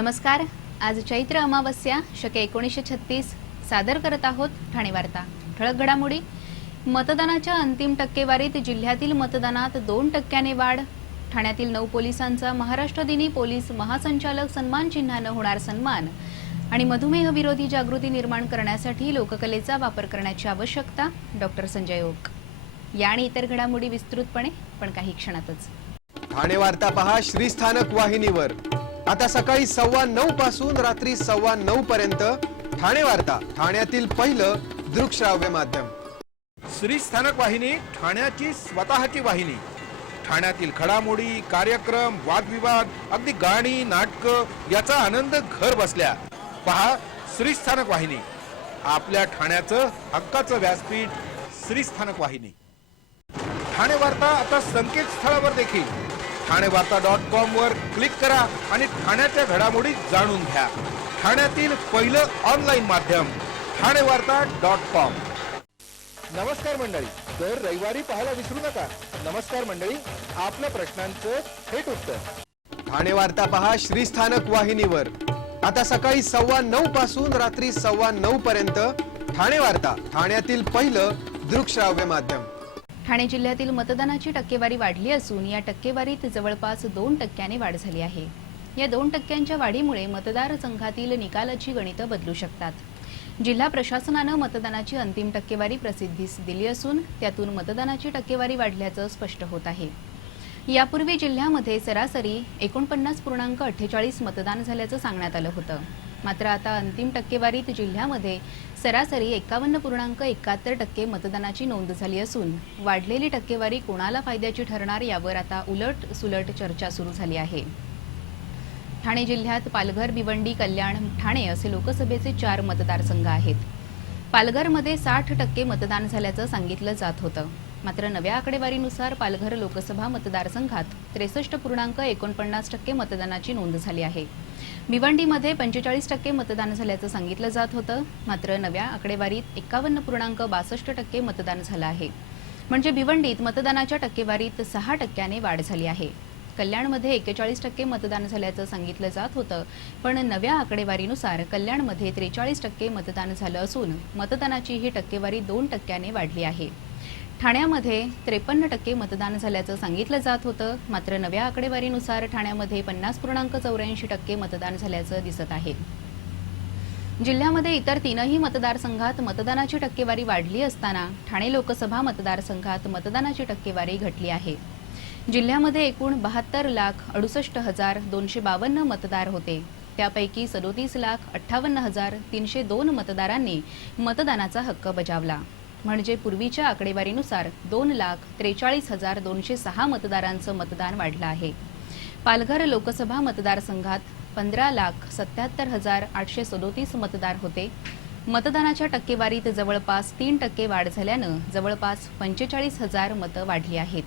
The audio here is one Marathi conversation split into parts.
नमस्कार। आज चैत्र अमावस्या शके 1936 सादर करत आहोत ठाणे वार्ता। ठळक घडामोडी। मतदानाच्या अंतिम टक्केवारीत जिल्ह्यातील मतदानात 2% वाढ। ठाण्यातील 9 पोलिसांचा महाराष्ट्र दिनी पोलीस महासंचालक सन्मान चिन्हाने होणार सन्मान। आणि मधुमेह विरोधी जागृती निर्माण करण्यासाठी लोककलेचा वापर करण्याची आवश्यकता। डॉक्टर संजय ओक। या आणि इतर घडामोडी विस्तृतपणे पण काही क्षणातच। ठाणे वार्ता पहा श्रीस्थानक वाहिनीवर। आता सकाळी 9:15 पासून रात्री 9:15 पर्यंत ठाणे वार्ता, ठाण्यातील पहिलं दृकश्राव्य माध्यम। श्रीस्थानक वाहिनी ठाण्याची स्वतःची वाहिनी। ठाण्यातील घडामोडी, कार्यक्रम, वादविवाद, अगदी गाणी, नाटक याचा आनंद घर बसल्या पहा श्रीस्थानक वाहिनी। आपल्या ठाण्याचं हक्काचं व्यासपीठ श्रीस्थानक वाहिनी। ठाणे वार्ता आता संकेतस्थळावर देखील ठाणेवार्ता.com वर क्लिक करा आणि ठाण्याच्या घडामोडी जाणून घ्या। ठाण्यातील पहिलं ऑनलाईन माध्यम ठाणेवार्ता.com। नमस्कार मंडळी, दर रविवारी पाहायला विसरू नका। नमस्कार मंडळी, आपल्या प्रश्नांचं थेट उत्तर। ठाणे वार्ता पहा श्रीस्थानक वाहिनीवर। आता सकाळी 9:15 पासून रात्री 9:15 पर्यंत ठाणे वार्ता, ठाण्यातील पहिलं दृकश्राव्य माध्यम। ठाणे जिल्ह्यातील मतदानाची टक्केवारी वाढली असून या टक्केवारीत जवळपास 2% वाढ झाली आहे। या 2%च्या वाढीमुळे मतदारसंघातील निकालाची गणितं बदलू शकतात। जिल्हा प्रशासनाने मतदानाची अंतिम टक्केवारी प्रसिद्धीस दिली असून त्यातून मतदानाची टक्केवारी वाढल्याचं स्पष्ट होत आहे। यापूर्वी जिल्ह्यामध्ये सरासरी 49.48 मतदान झाल्याचं सांगण्यात आलं होतं। मात्र आता अंतिम टक्केवारीत जिल्ह्यामध्ये सरासरी 51.71% मतदानाची नोंद झाली असून वाढलेली टक्केवारी कोणाला फायद्याची ठरणार यावर आता उलट सुलट चर्चा सुरू झाली आहे। ठाणे जिल्ह्यात पालघर, भिवंडी, कल्याण, ठाणे असे लोकसभेचे 4 मतदारसंघ आहेत। पालघरमध्ये 60% मतदान झाल्याचं सांगितलं जात होतं। मात्र नव्या आकडेवारीनुसार पालघर लोकसभा मतदारसंघात 63.49% मतदानाची नोंद झाली आहे। भिवंडीमध्ये 45% मतदान झाल्याचं सांगितलं जात होतं। मात्र नव्या आकडेवारीत 51.62% मतदान झालं आहे। म्हणजे भिवंडीत मतदानाच्या टक्केवारीत 6%ने वाढ झाली आहे। कल्याणमध्ये 41% मतदान झाल्याचं सांगितलं जात होतं, पण नव्या आकडेवारीनुसार कल्याणमध्ये 43% मतदान झालं असून मतदानाची ही टक्केवारी 2%ने वाढली आहे। ठाण्यामध्ये 53% मतदान झाल्याचं सांगितलं जात होतं, मात्र नव्या आकडेवारीनुसार ठाण्यामध्ये 50.84% मतदान झाल्याचं दिसत आहे। जिल्ह्यामध्ये इतर 3ही मतदारसंघात मतदानाची टक्केवारी वाढली असताना ठाणे लोकसभा मतदारसंघात मतदानाची टक्केवारी घटली आहे। जिल्ह्यामध्ये एकूण 72,68,252 मतदार होते। त्यापैकी 37,58,302 मतदारांनी मतदानाचा हक्क बजावला। म्हणजे पूर्वीच्या आकडेवारीनुसार 2,43,206 मतदारांचं मतदान वाढलं आहे। पालघर लोकसभा मतदारसंघात 15,77,837 मतदार होते। मतदानाच्या टक्केवारीत जवळपास 3% वाढ झाल्यानं जवळपास 45,000 मतं वाढली आहेत।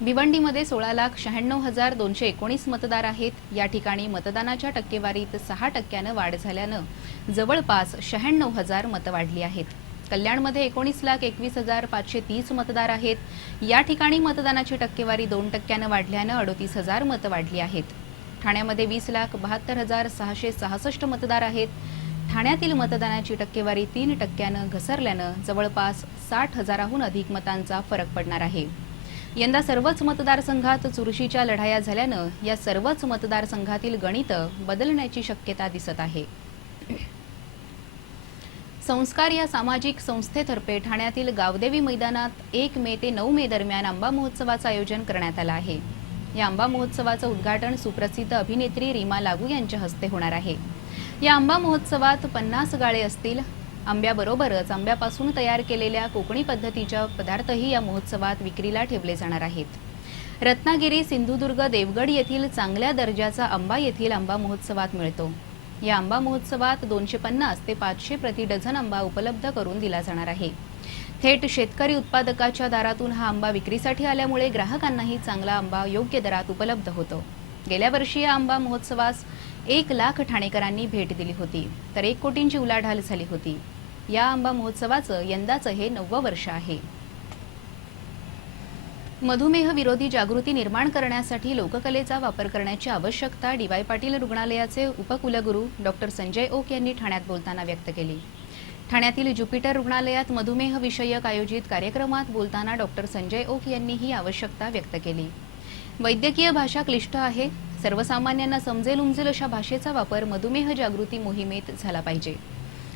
भिवंडीमध्ये 16,96,219 मतदार आहेत। या ठिकाणी मतदानाच्या टक्केवारीत 6%ने वाढ झाल्यानं जवळपास 96,000 मतं वाढली आहेत। कल्याणमध्ये 19,21,530 मतदार आहेत। या ठिकाणी मतदानाची टक्केवारी 2%ने वाढल्यानं 38,000 मतं वाढली आहेत। ठाण्यामध्ये 20,72,666 मतदार आहेत। ठाण्यातील मतदानाची टक्केवारी 3%ने घसरल्यानं जवळपास 60,000हून अधिक मतांचा फरक पडणार आहे। यंदा सर्वच मतदारसंघात चुरशीच्या लढाया झाल्यानं या सर्वच मतदारसंघातील गणितं बदलण्याची शक्यता दिसत आहे। संस्कार या सामाजिक संस्थेतर्फे ठाण्यातील गावदेवी मैदानात 1 मे ते 9 मे दरम्यान आंबा महोत्सवाचं आयोजन करण्यात आलं आहे। या आंबा महोत्सवाचं उद्घाटन सुप्रसिद्ध अभिनेत्री रीमा लागू यांच्या हस्ते होणार आहे। या आंबा महोत्सवात 50 गाळे असतील। आंब्याबरोबरच आंब्यापासून तयार केलेल्या कोकणी पद्धतीच्या पदार्थही या महोत्सवात विक्रीला ठेवले जाणार आहेत। रत्नागिरी, सिंधुदुर्ग, देवगड येथील चांगल्या दर्जाचा आंबा येथील आंबा महोत्सवात मिळतो। या आंबा महोत्सवात 250 ते 500 प्रति डझन आंबा उपलब्ध करून दिला जाणार आहे। थेट शेतकरी उत्पादकाच्या दारातून हा आंबा विक्रीसाठी आल्यामुळे ग्राहकांनाही चांगला आंबा योग्य दरात उपलब्ध होतो। गेल्या वर्षी या आंबा महोत्सवास 1 लाख ठाणेकरांनी भेट दिली होती, तर 1 कोटींची उलाढाल झाली होती। या आंबा महोत्सवाचं यंदाचं हे 9वं वर्ष आहे। मधुमेह विरोधी जागृती निर्माण करण्यासाठी लोककलेचा वापर करण्याची आवश्यकता डी.वाय. पाटील रुग्णालयाचे उपकुलगुरू डॉक्टर संजय ओक यांनी ठाण्यात बोलताना व्यक्त केली. ठाण्यातील ज्युपिटर रुग्णालयात मधुमेह विषयक आयोजित कार्यक्रमात बोलताना डॉक्टर संजय ओक यांनी ही आवश्यकता व्यक्त केली. वैद्यकीय भाषा क्लिष्ट आहे. सर्वसामान्यांना समजेल उमजेल अशा भाषेचा वापर मधुमेह जागृती मोहिमेत झाला पाहिजे.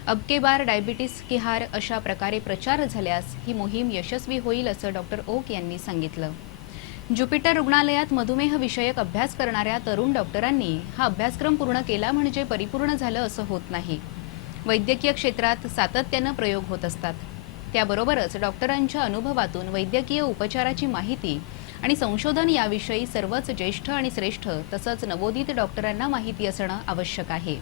अब के बार डायबिटीस की हार अशा प्रकारे प्रचार झाल्यास ही मोहीम यशस्वी होईल असं डॉक्टर ओक यांनी सांगितलं. ज्युपिटर रुग्णालयात मधुमेह विषयक अभ्यास करणाऱ्या तरुण डॉक्टरांनी हा अभ्यासक्रम पूर्ण केला म्हणजे परिपूर्ण झालं असं होत नाही. वैद्यकीय क्षेत्रात सातत्यानं प्रयोग होत असतात. त्याबरोबरच डॉक्टरांच्या अनुभवातून वैद्यकीय उपचाराची माहिती आणि संशोधन याविषयी सर्वच ज्येष्ठ आणि श्रेष्ठ तसंच नवोदित डॉक्टरांना माहिती असणं आवश्यक आहे.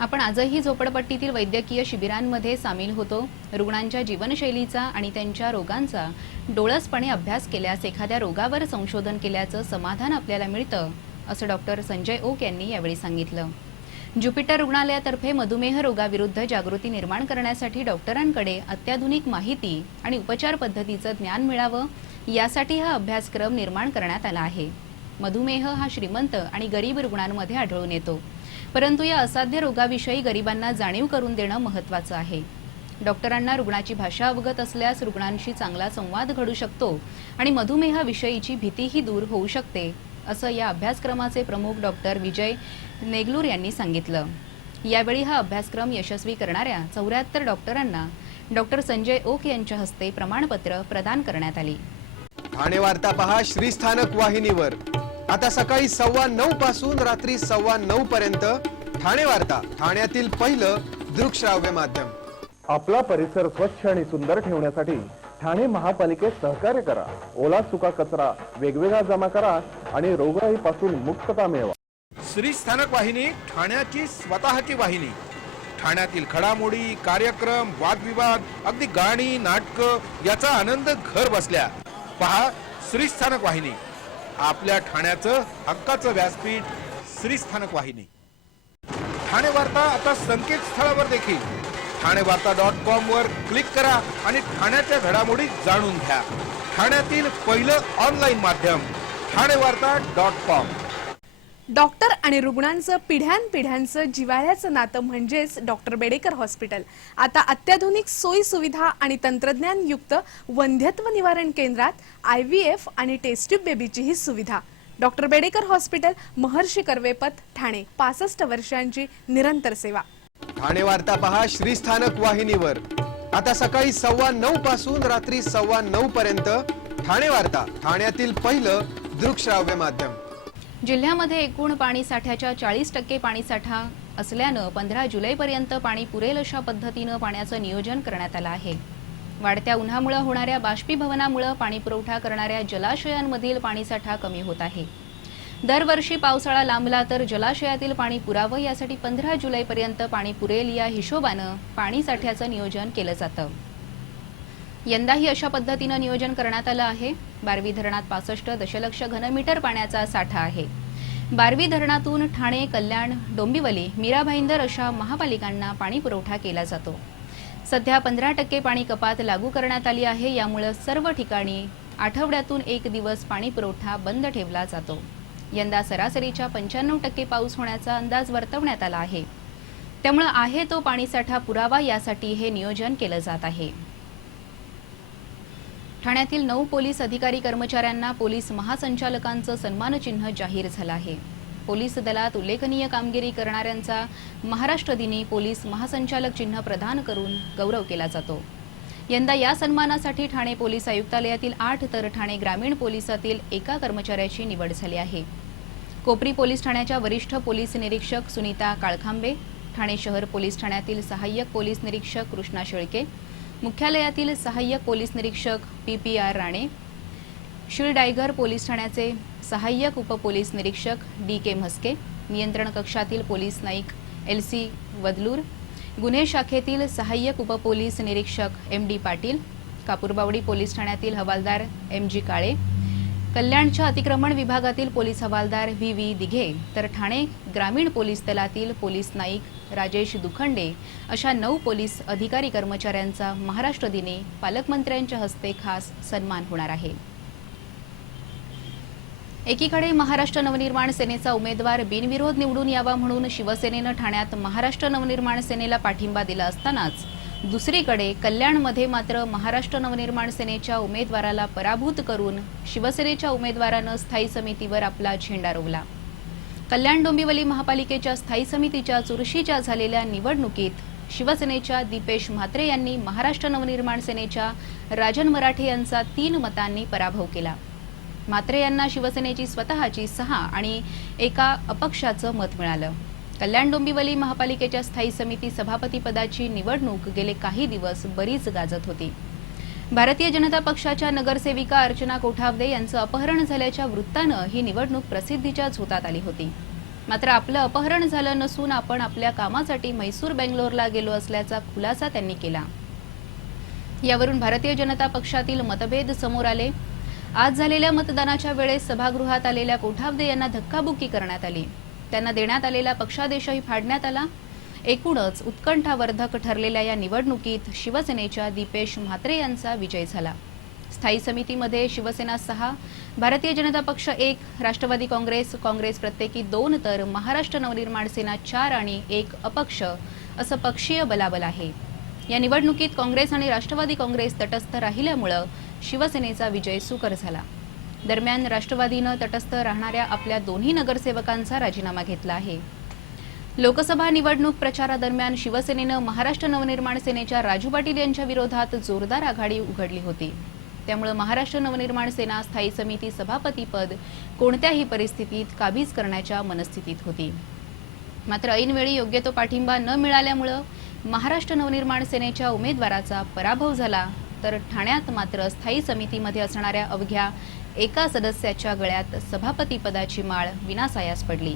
आपण आजही झोपडपट्टीतील वैद्यकीय शिबिरांमध्ये सामील होतो. रुग्णांच्या जीवनशैलीचा आणि त्यांच्या रोगांचा डोळसपणे अभ्यास केल्यास एखाद्या रोगावर संशोधन केल्याचं समाधान आपल्याला मिळतं असं डॉक्टर संजय ओक यांनी यावेळी सांगितलं. ज्युपिटर रुग्णालयातर्फे मधुमेह रोगाविरुद्ध जागृती निर्माण करण्यासाठी डॉक्टरांकडे अत्याधुनिक माहिती आणि उपचार पद्धतीचं ज्ञान मिळावं यासाठी हा अभ्यासक्रम निर्माण करण्यात आला आहे. मधुमेह हा श्रीमंत आणि गरीब रुग्णांमध्ये आढळून येतो, परंतु या असाध्य रोगाविषयी गरिबांना जाणीव करून देणं महत्त्वाचं आहे. डॉक्टरांना रुग्णाची भाषा अवगत असल्यास रुग्णांशी चांगला संवाद घडू शकतो आणि मधुमेहाविषयीची भीतीही दूर होऊ शकते असं या अभ्यासक्रमाचे प्रमुख डॉक्टर विजय नेगलूर यांनी सांगितलं. यावेळी हा अभ्यासक्रम यशस्वी करणाऱ्या 74 डॉक्टरांना डॉक्टर संजय ओक यांच्या हस्ते प्रमाणपत्र प्रदान करण्यात आली. ठाणे वार्ता पहा श्रीस्थानक वाहिनीवर. आता सकाळी 9:15 पासून रात्री 9:15 पर्यंत ठाणे वार्ता, ठाण्यातील पहिलं दृकश्राव्य माध्यम. आपला परिसर स्वच्छ आणि सुंदर ठेवण्यासाठी ठाणे महापालिकेत सहकार्य करा. ओला सुका कचरा वेगवेगळा जमा करा आणि रोगराईपासून मुक्तता मिळवा. श्रीस्थानक वाहिनी ठाण्याची स्वतःची वाहिनी. ठाण्यातील घडामोडी, कार्यक्रम, वादविवाद, अगदी गाणी, नाटकं याचा आनंद घर बसल्या. पहा श्रीस्थानक वाहिनी, आपल्या ठाण्याचं हक्काचं व्यासपीठ. श्रीस्थानक वाहिनी. ठाणे वार्ता आता संकेतस्थळावर देखील ठाणेवार्ता.com वर क्लिक करा आणि ठाण्याच्या घडामोडी जाणून घ्या. ठाण्यातील पहिलं ऑनलाईन माध्यम ठाणेवार्ता.com. डॉक्टर आणि रुग्णांचं पिढ्यानपिढ्यांचं जिव्हाळ्याचं नातं म्हणजेच डॉक्टर बेडेकर हॉस्पिटल. आता अत्याधुनिक सोयी सुविधा आणि तंत्रज्ञानयुक्त वंध्यत्व निवारण केंद्रात IVF आणि टेस्ट ट्यूब बेबीचीही सुविधा. डॉक्टर बेडेकर हॉस्पिटल, महर्षी कर्वेपथ, ठाणे. 65 वर्षांची निरंतर सेवा. ठाणे वार्ता पहा श्रीस्थानक वाहिनीवर. आता सकाळी 9:15 पासून रात्री 9:15 पर्यंत ठाणे वार्ता, ठाण्यातील पहिलं दृकश्राव्य माध्यम. जिल्ह्यामध्ये एकूण पाणी साठ्याच्या 40% पाणीसाठा असल्यानं 15 जुलैपर्यंत पाणी पुरेल अशा पद्धतीनं पाण्याचं नियोजन करण्यात आलं आहे. वाढत्या उन्हामुळे होणाऱ्या बाष्पीभवनामुळे पाणी पुरवठा करणाऱ्या जलाशयांमधील पाणीसाठा कमी होत आहे. दरवर्षी पावसाळा लांबला तर जलाशयातील पाणी पुरावं यासाठी 15 जुलैपर्यंत पाणी पुरेल या हिशोबानं पाणी साठ्याचं नियोजन केलं जातं. यंदाही अशा पद्धतीनं नियोजन करण्यात आलं आहे. बारवी धरणात 65 दशलक्ष घनमीटर पाण्याचा साठा आहे. बारवी धरणातून ठाणे, कल्याण, डोंबिवली, मीरा भाईंदर अशा महापालिकांना पाणी पुरवठा केला जातो. सध्या 15% पाणी कपात लागू करण्यात आली आहे. यामुळे सर्व ठिकाणी आठवड्यातून 1 दिवस पाणी पुरवठा बंद ठेवला जातो. यंदा सरासरीच्या 95% पाऊस होण्याचा अंदाज वर्तवण्यात आला आहे. त्यामुळे आहे तो पाणीसाठा पुरावा यासाठी हे नियोजन केलं जात आहे. ठाण्यातील 9 पोलीस अधिकारी कर्मचाऱ्यांना पोलीस महासंचालकांचं सन्मानचिन्ह जाहीर झालं आहे. पोलीस दलात उल्लेखनीय कामगिरी करणाऱ्यांचा महाराष्ट्र दिनी पोलीस महासंचालक चिन्ह प्रदान करून गौरव केला जातो. यंदा या सन्मानासाठी ठाणे पोलीस आयुक्तालयातील 8 तर ठाणे ग्रामीण पोलिसातील 1 कर्मचाऱ्याची निवड झाली आहे. कोपरी पोलीस ठाण्याच्या वरिष्ठ पोलीस निरीक्षक सुनीता काळखांबे, ठाणे शहर पोलीस ठाण्यातील सहाय्यक पोलीस निरीक्षक कृष्णा शेळके, मुख्यालयातील सहाय्यक पोलीस निरीक्षक PPR राणे, शिळडायघर पोलीस ठाण्याचे सहाय्यक उपपोलीस निरीक्षक DK म्हस्के, नियंत्रण कक्षातील पोलीस नाईक LC वदलूर, गुन्हे शाखेतील सहाय्यक उपपोलीस निरीक्षक MD पाटील, कापूरबावडी पोलीस ठाण्यातील हवालदार MG काळे, कल्याणच्या अतिक्रमण विभागातील पोलीस हवालदार VV दिघे तर ठाणे ग्रामीण पोलीस दलातील पोलीस नाईक राजेश दुखंडे अशा 9 पोलीस अधिकारी कर्मचाऱ्यांचा महाराष्ट्र दिनी पालकमंत्र्यांच्या हस्ते खास सन्मान होणार आहे. एकीकडे महाराष्ट्र नवनिर्माण सेनेचा उमेदवार बिनविरोध निवडून यावा म्हणून शिवसेनेनं ठाण्यात महाराष्ट्र नवनिर्माण सेनेला पाठिंबा दिला असतानाच दुसरीकडे कल्याणमध्ये मात्र महाराष्ट्र नवनिर्माण सेनेच्या उमेदवाराला पराभूत करून शिवसेनेच्या उमेदवारानं स्थायी समितीवर आपला झेंडा रोवला. कल्याण डोंबिवली महापालिकेच्या स्थायी समितीच्या चुरशीच्या झालेल्या निवडणुकीत शिवसेनेच्या दीपेश म्हात्रे यांनी महाराष्ट्र नवनिर्माण सेनेच्या राजन मराठे यांचा 3 मतांनी पराभव केला. म्हात्रे यांना शिवसेनेची स्वतःची 6 आणि एका अपक्षाचं मत मिळालं. कल्याण डोंबिवली महापालिकेच्या स्थायी समिती सभापतीपदाची निवडणूक गेले काही दिवस बरीच गाजत होती. भारतीय जनता पक्षाच्या नगरसेविका अर्चना कोठावदे यांचं अपहरण झाल्याच्या वृत्तानं ही निवडणूक प्रसिद्धीच्या झोतात आली होती. मात्र आपलं अपहरण झालं नसून आपण आपल्या कामासाठी म्हैसूर बेंगलोरला गेलो असल्याचा खुलासा त्यांनी केला. यावरून भारतीय जनता पक्षातील मतभेद समोर आले. आज झालेल्या मतदानाच्या वेळेस सभागृहात आलेल्या कोठावदे यांना धक्काबुक्की करण्यात आली. त्यांना देण्यात आलेला पक्षादेशही फाडण्यात आला. एकूणच उत्कंठावर्धक ठरलेल्या या निवडणुकीत शिवसेनेच्या दीपेश म्हात्रे यांचा विजय झाला. स्थायी समितीमध्ये शिवसेना 6, भारतीय जनता पक्ष 1, राष्ट्रवादी काँग्रेस प्रत्येकी 2 तर महाराष्ट्र नवनिर्माण सेना 4 आणि 1 अपक्ष असं पक्षीय बलाबल आहे. या निवडणुकीत काँग्रेस आणि राष्ट्रवादी काँग्रेस तटस्थ राहिल्यामुळे शिवसेनेचा विजय सुकर झाला. दरम्यान राष्ट्रवादीनं तटस्थ राहणाऱ्या आपल्या दोन्ही नगरसेवकांचा राजीनामा घेतला आहे. लोकसभा निवडणूक प्रचारादरम्यान शिवसेनेनं महाराष्ट्र नवनिर्माण सेनेच्या राजू पाटील यांच्या विरोधात जोरदार आघाडी उघडली होती. त्यामुळे महाराष्ट्र नवनिर्माण सेना स्थायी समिती सभापतीपद कोणत्याही परिस्थितीत काबीज करण्याच्या मनस्थितीत होती. मात्र ऐनवेळी योग्य तो पाठिंबा न मिळाल्यामुळे महाराष्ट्र नवनिर्माण सेनेच्या उमेदवाराचा पराभव झाला. तर ठाण्यात मात्र स्थायी समितीमध्ये असणाऱ्या अवघ्या एका सदस्याच्या गळ्यात सभापतीपदाची माळ विनासायास पडली.